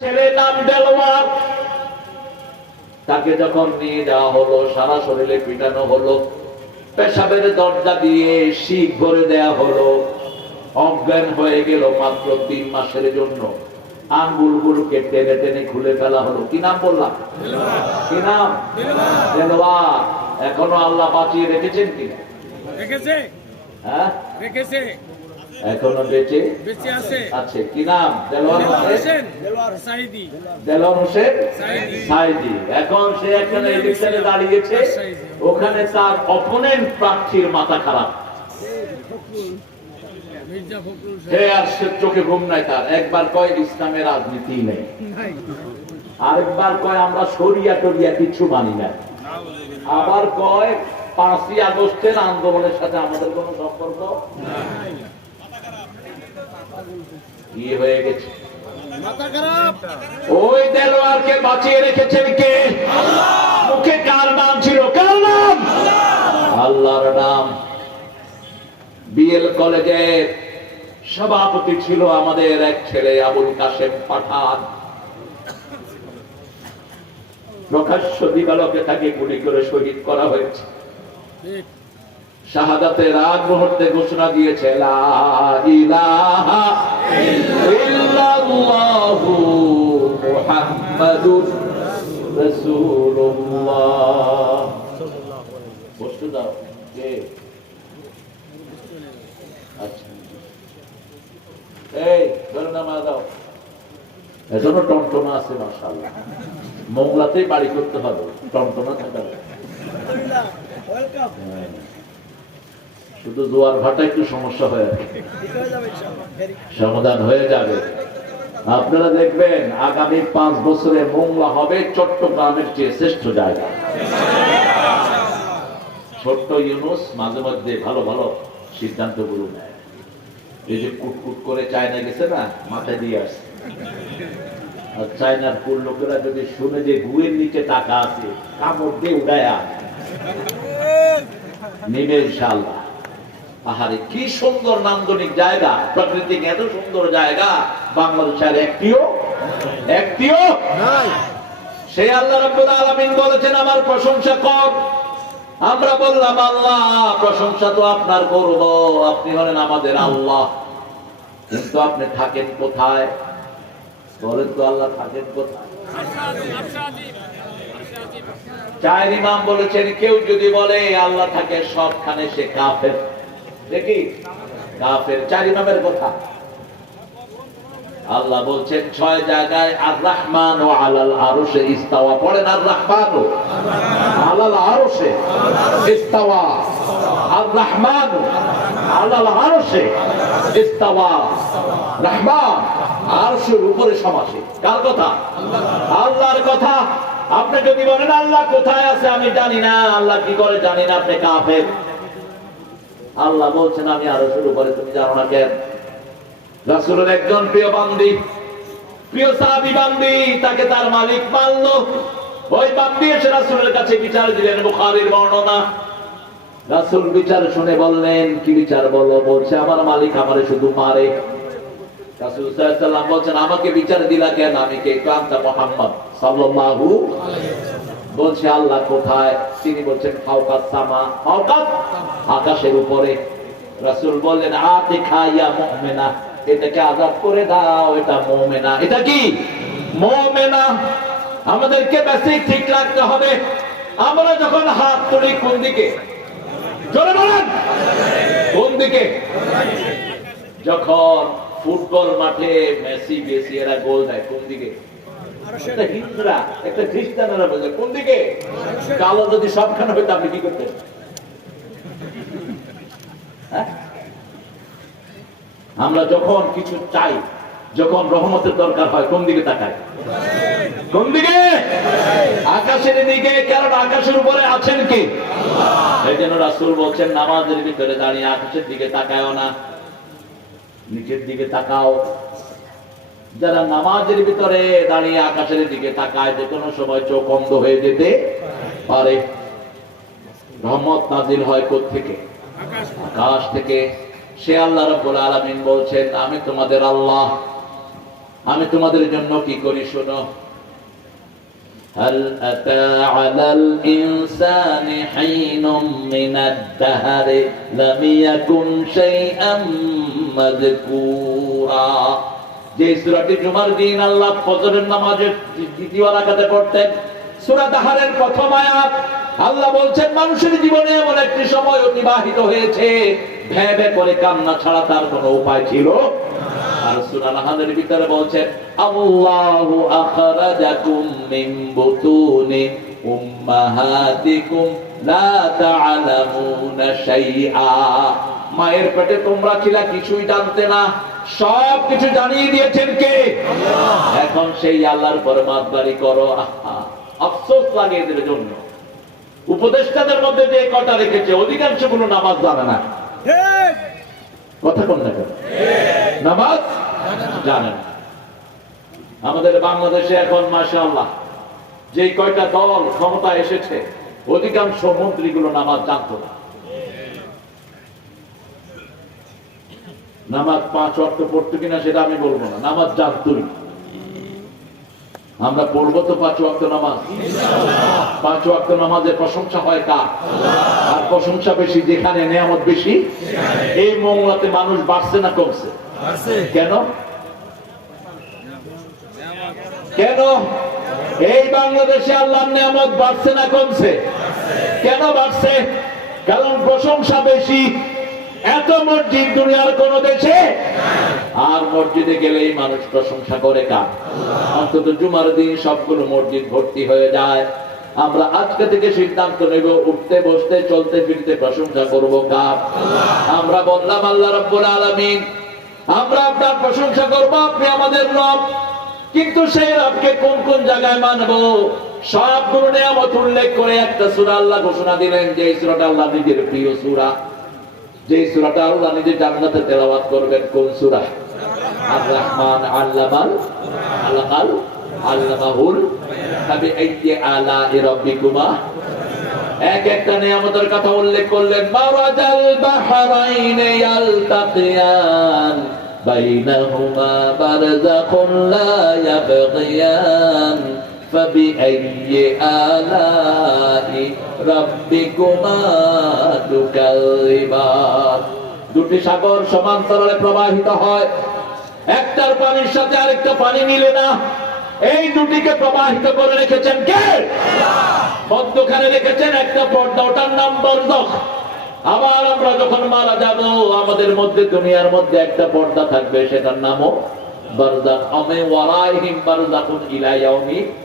ছেলে নাম দেলোয়ার। তাকে যখন নিয়ে যাওয়া হলো সারা শরীরে পিটানো হলো পেশাবের দরজা দিয়ে শিখ ভরে দেয়া হলো। অজ্ঞান হয়ে গেল মাত্র তিন মাসের জন্য। আঙ্গুলগুলোকে টেনে টেনে খুলে ফেলা হলো। কি নাম বললাম? কি নাম? দেলোয়ার। এখনও আল্লাহ বাঁচিয়ে রেখেছেন কি রেখেছে। হ্যাঁ? রেখেছে। এখনও বেঁচে আছে। কি নাম? দেলোয়ার হোসেন? হোসেন? দেলোয়ার হোসেন। সাইদি। সাইদি। এখন সে এখানে ইলেকশনে দাঁড়িয়েছে। ওখানে তার অপোনেন্ট প্রার্থীর মাথা খারাপ। সে আর সে চোখে ঘুম নাই তার। একবার কয় ইসলামের রাজনীতি নেই। আরেকবার কয় আমরা সরিয়া টরিয়া কিছু মানি না। আবার কয় পাঁচই আগস্টের আন্দোলনের সাথে আমাদের কোনো সম্পর্ক কি হয়ে গেছে। ওই দেলোয়ারকে বাঁচিয়ে রেখেছেন কে? মুখে কার নাম ছিল? কার নাম? আল্লাহর নাম। বিএল কলেজের সভাপতি ছিল আমাদের এক ছেলে আবুল কাশেম পাঠান। প্রকাশ্য দিবালকে তাকে গুলি করে শহীদ করা হয়েছে। ঠিক। শাহাদাতের আগ মুহূর্তে ঘোষণা দিয়েছে আচ্ছা। এজন্য টনটনা আছে মাশাআল্লাহ। মোংলাতেই বাড়ি করতে হবে টনটনা থাকা। শুধু জোয়ার ভাটা একটু সমস্যা হয়ে সমাধান হয়ে যাবে। আপনারা দেখবেন, আগামী পাঁচ বছরে মোংলা হবে চট্টগ্রামের চেয়ে শ্রেষ্ঠ জায়গা। ছোট্ট ইউনুস মাঝে মধ্যে ভালো ভালো সিদ্ধান্তগুলো নেয় এই যে কুটকুট করে চায়না গেছে না, মাথায় দিয়ে আসছে। আর চায়নার কোন লোকেরা যদি শুনে যে গুয়ের নিচে টাকা আছে, কামড় দিয়ে উড়ায় নেবে ইনশাল্লাহ পাহাড়ে কি সুন্দর নান্দনিক জায়গা? প্রাকৃতিক এত সুন্দর জায়গা বাংলাদেশের একটিও একটিও নাই। সেই আল্লাহ রাব্বুল আলামিন বলেছেন আমার প্রশংসা কর। আমরা বললাম আল্লাহ প্রশংসা তো আপনার করব। আপনি হলেন আমাদের আল্লাহ। কিন্তু আপনি থাকেন কোথায়? বলেন তো আল্লাহ থাকেন কোথায়? চায়ের ইমাম বলেছেন কেউ যদি বলে আল্লাহ থাকে সবখানে সে কাফের। দেখি? কাফের চার ইমামের কথা। আল্লাহ বলছেন, ছয় জায়গায় আর ও আলাল ইস্তাওয়া। পড়েন আর আলাল ইস্তাওয়া। আর আলাল ইস্তাওয়া। উপরে সমাসে। কার কথা? আল্লাহর কথা। আপনি যদি বলেন, আল্লাহ কোথায় আছে? আমি জানি না। আল্লাহ কি করে জানি না আপনি কাফের। আল্লাহ বলছেন, আমি আরও শুরু করে, তুমি জানো না কেন? রাসূলের একজন প্রিয় বান্দি, প্রিয় সাহাবী বান্দি, তাকে তার মালিক মানলো। ওই বান্দি এসে রাসূলের কাছে বিচার দিলেন, বুখারীর বর্ণনা। রাসূল বিচার শুনে বললেন, কি বিচার বলো? বলছে, আমার মালিক আমারে শুধু মারে। রাসূল আলাইহি ওয়াসাল্লাম বলছেন, আমাকে বিচার দিলা কেন? আমি কে? কান্তা মুহাম্মদ সাল্লাল্লাহু বলছে আল্লাহ কোথায়? তিনি বলছেন, ফাওকাত সামা, ফাওকাত আকাশের উপরে। রাসূল বললেন আতে খাইয়া মুমিনা, এটাকে আজাদ করে দাও, এটা মুমিনা। এটা কি? মুমিনা। আমাদেরকে বেসিক ঠিক রাখতে হবে। আমরা যখন হাত তুলি, কোন দিকে? জোরে বলেন। কোন দিকে? যখন ফুটবল মাঠে মেসি বেসি এরা গোল দেয়, কোন দিকে? একটা হিন্দুরা, একটা খ্রিস্টানেরা বলছে, কোন দিকে? কালো যদি সবখানে হইতো, আপনি কি করতেন? হ্যাঁ? আমরা যখন কিছু চাই, যখন রহমতের দরকার হয়, কোন দিকে তাকাই? কোন দিকে? আকাশের দিকে। কারণ আকাশের উপরে আছেন কি? এই জন্য রাসূল বলছেন, নামাজের ভিতরে দাঁড়িয়ে আকাশের দিকে তাকায়ও না, নিচের দিকে তাকাও। যারা নামাজের ভিতরে দাঁড়িয়ে আকাশের দিকে তাকায় যে কোনো সময় চোখ অন্ধ হয়ে যেতে পারে রহমত নাজিল হয় থেকে আকাশ আকাশ থেকে সে আল্লাহ রব্বুল আলামিন বলছেন আমি তোমাদের আল্লাহ আমি তোমাদের জন্য কি করি শোনো هل أتى على الإنسان حين من الدهر لم يكن شيئا مذكورا যে সূরাটি জুমার দিন আল্লাহ ফজরের নামাজের দ্বিতীয় রাকাতে পড়তেন, সূরা দাহারের প্রথম আয়াত, আল্লাহ বলছেন, মানুষের জীবনে এমন একটি সময় অতিবাহিত হয়েছে, ভেবে করে কান্না ছাড়া তার কোনো উপায় ছিল? আর সূরা নাহালের ভিতরে বলছেন আল্লাহু আখরাজাকুম মিন বুতুনি উম্মাহাতিকুম, লা তা'লামুনা শাইআ। মায়ের পেটে তোমরা ছিলা কিছুই জানতে না সব কিছু জানিয়ে দিয়েছেন কে? এখন সেই আল্লাহর পরে মাতবাড়ি করো আফসোস লাগে এদের জন্য। উপদেষ্টাদের মধ্যে যে কটা রেখেছে অধিকাংশগুলো নামাজ জানে না। কথা কোন? না নামাজ জানে না। আমাদের বাংলাদেশে এখন মাশাআল্লাহ যে কয়টা দল ক্ষমতা এসেছে অধিকাংশ মন্ত্রীগুলো নামাজ জানতো না। নামাজ পাঁচ অর্থ পড়তো কিনা সেটা আমি বলব না। নামাজ জানতোই আমরা পড়ব তো পাঁচ ওয়াক্ত নামাজ। পাঁচ ওয়াক্ত নামাজের প্রশংসা হয় কার? আর প্রশংসা বেশি, যেখানে নেয়ামত বেশি, এই মংলাতে মানুষ বাড়ছে না কমছে। কেন? কেন? এই বাংলাদেশে আল্লাহর নিয়ামত বাড়ছে না কমছে? কেন বাড়ছে? কারণ প্রশংসা বেশি এত মসজিদ দুনিয়ার কোন দেশে? আর মসজিদে গেলেই মানুষ প্রশংসা করে কার? অন্তত জুমার দিন সবগুলো মসজিদ ভর্তি হয়ে যায়। আমরা আজকে থেকে সিদ্ধান্ত নেব, উঠতে, বসতে, চলতে, ফিরতে প্রশংসা করব কার? আমরা বললাম, আল্লাহ রাব্বুল আলামিন, আমরা আপনার প্রশংসা করব, আপনি আমাদের রব। কিন্তু সেই রবকে কোন কোন জায়গায় মানব? সবগুলো নিয়ামত উল্লেখ করে একটা সুরা আল্লাহ ঘোষণা দিলেন যে এই সূরাটা আল্লাহ নিজের প্রিয় সূরা। যে সূরাটা আল্লাহ নিজে জান্নাতে তেলাওয়াত করবেন, কোন সূরা? আর রহমান আল্লামাল আল্লামাল, আল্লামাহুল তবে এই যে আলা রাব্বিকুমা। এক একটা নিয়ামতের কথা উল্লেখ করলেন মারাজাল বাহরাইন ইয়ালতাকিয়ান, বাইনাহুমা বারযাখুন লা ইয়াবগিয়ান। فبأي آلاء ربكما تكذبان দুটি সাগর সমান্তরালে প্রবাহিত হয় একটার পানির সাথে আরেকটা পানি মিলে না এই দুটিকে প্রবাহিত করে রেখেছেন কে মধ্যখানে রেখেছেন একটা পর্দা ওটার নাম বরদক আবার আমরা যখন মারা যাব আমাদের মধ্যে দুনিয়ার মধ্যে একটা পর্দা থাকবে সেটার নামও বরদাক আমে ওয়ারাইহিম বারযাকুন ইলা ইয়াউমি ইউবাসুন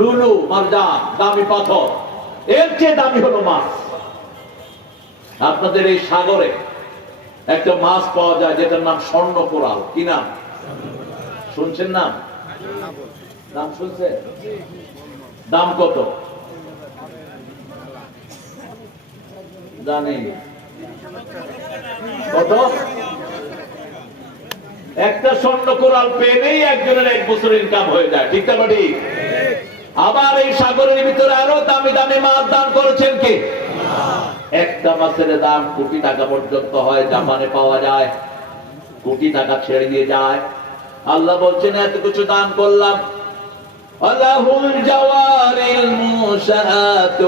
লুলু মারজান দামি পাথর। এর চেয়ে দামি হলো মাছ। আপনাদের এই সাগরে একটা মাছ পাওয়া যায় যেটার নাম স্বর্ণ কোরাল। কি নাম? শুনছেন নাম নাম শুনছেন? দাম কত? জানি। কত? একটা স্বর্ণ কোরাল পেলেই একজনের এক বছর ইনকাম হয়ে যায়। ঠিক না বাড়ি আবার এই সাগরের ভিতরে আরও দামি দামি মাছ দান করেছেন কে? একটা মাছের দাম কোটি টাকা পর্যন্ত হয়, জাপানে পাওয়া যায়। কোটি টাকা ছেড়ে দিয়ে যায়। আল্লাহ বলছেন, এত কিছু দান করলাম। আল্লাহুল